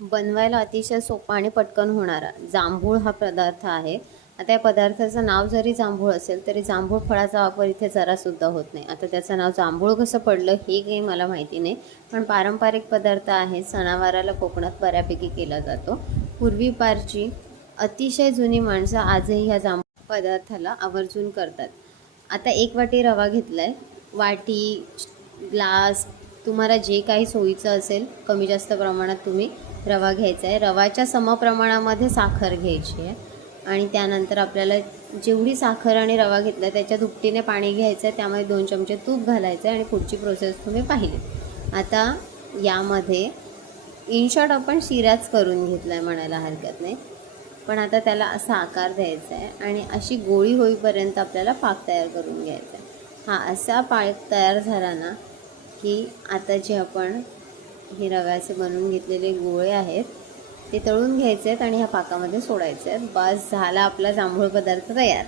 बनवायला अतिशय सोपा आणि पटकन होणारा जांभूळ हा पदार्थ आहे. आता या पदार्थाचं नाव जरी जांभूळ असेल तरी जांभूळ फळाचा वापर इथे जरासुद्धा होत नाही. आता त्याचं नाव जांभूळ कसं पडलं हे काही मला माहिती नाही, पण पारंपरिक पदार्थ आहे. सणावाराला कोकणात बऱ्यापैकी केला जातो. पूर्वीपारची अतिशय जुनी माणसं आजही ह्या जांभूळ पदार्थाला आवर्जून करतात. आता 1 वाटी रवा घेतला आहे. वाटी, ग्लास तुम्हाला जे काही सोयीचं असेल कमी जास्त प्रमाणात तुम्ही रवा घ्यायचा आहे. रवाच्या समप्रमाणामध्ये साखर घ्यायची आहे आणि त्यानंतर आपल्याला जेवढी साखर आणि रवा घेतला त्याच्या दुपटीने पाणी घ्यायचं आहे. त्यामध्ये 2 चमचे तूप घालायचं आहे आणि पुढची प्रोसेस तुम्ही पाहिली. आता यामध्ये इन शॉर्ट आपण शिराच करून घेतला आहे म्हणायला हरकत नाही, पण आता त्याला असा आकार द्यायचा आहे आणि अशी गोळी होईपर्यंत आपल्याला पाक तयार करून घ्यायचा आहे. हा असा पाक तयार झाला ना की आता जे आपण हे रव्याचे बनवून घेतलेले गोळे आहेत ते तळून घ्यायचे आहेत आणि ह्या पाकामध्ये सोडायचे आहेत. बस झाला आपला जांभूळ पदार्थ तयार.